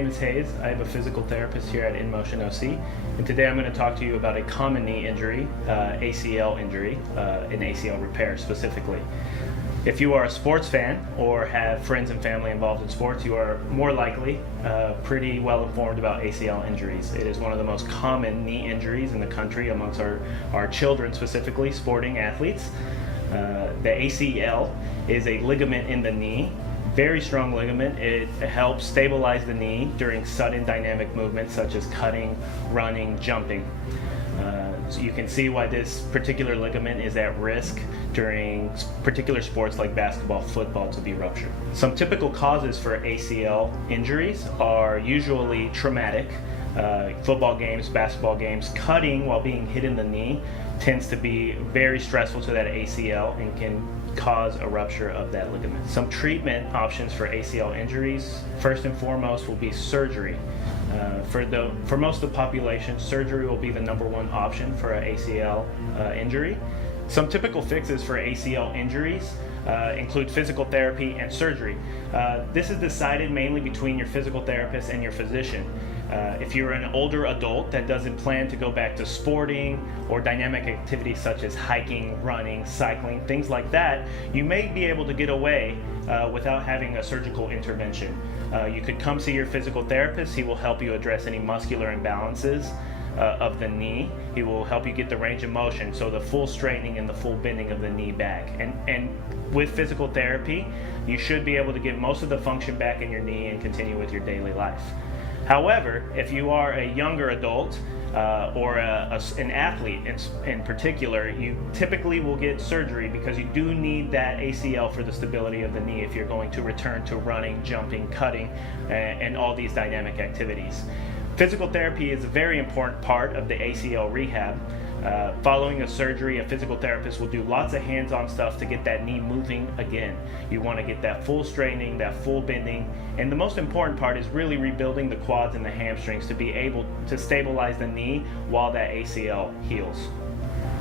name is Haze. I am a physical therapist here at InMotion OC, and today I'm going to talk to you about a common knee injury, ACL injury, an ACL repair specifically. If you are a sports fan or have friends and family involved in sports, you are more likely pretty well informed about ACL injuries. It is one of the most common knee injuries in the country amongst our children, specifically sporting athletes. The ACL is a ligament in the knee, very strong ligament. It helps stabilize the knee during sudden dynamic movements such as cutting, running, jumping. So you can see why this particular ligament is at risk during particular sports like basketball, football to be ruptured. Some typical causes for ACL injuries are usually traumatic. Football games, basketball games, cutting while being hit in the knee tends to be very stressful to that ACL and can cause a rupture of that ligament. Some treatment options for ACL injuries, first and foremost, will be surgery. For most of the population, surgery will be the number one option for an ACL injury. Some typical fixes for ACL injuries include physical therapy and surgery. This is decided mainly between your physical therapist and your physician. If you're an older adult that doesn't plan to go back to sporting or dynamic activities such as hiking, running, cycling, things like that, you may be able to get away without having a surgical intervention. You could come see your physical therapist. He will help you address any muscular imbalances of the knee. He will help you get the range of motion, so the full straightening and the full bending of the knee back. And with physical therapy, you should be able to get most of the function back in your knee and continue with your daily life. However, if you are a younger adult or an athlete in particular, you typically will get surgery because you do need that ACL for the stability of the knee if you're going to return to running, jumping, cutting, and all these dynamic activities. Physical therapy is a very important part of the ACL rehab. Following a surgery, a physical therapist will do lots of hands-on stuff to get that knee moving again. You want to get that full straightening, that full bending, and the most important part is really rebuilding the quads and the hamstrings to be able to stabilize the knee while that ACL heals.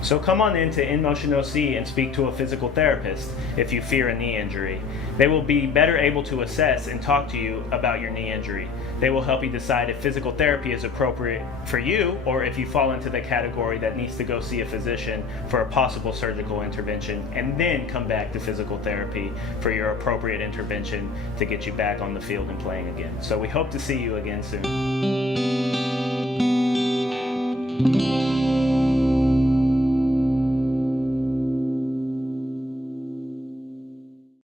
So come on in to InMotion OC and speak to a physical therapist if you fear a knee injury. They will be better able to assess and talk to you about your knee injury. They will help you decide if physical therapy is appropriate for you or if you fall into the category that needs to go see a physician for a possible surgical intervention, and then come back to physical therapy for your appropriate intervention to get you back on the field and playing again. So we hope to see you again soon.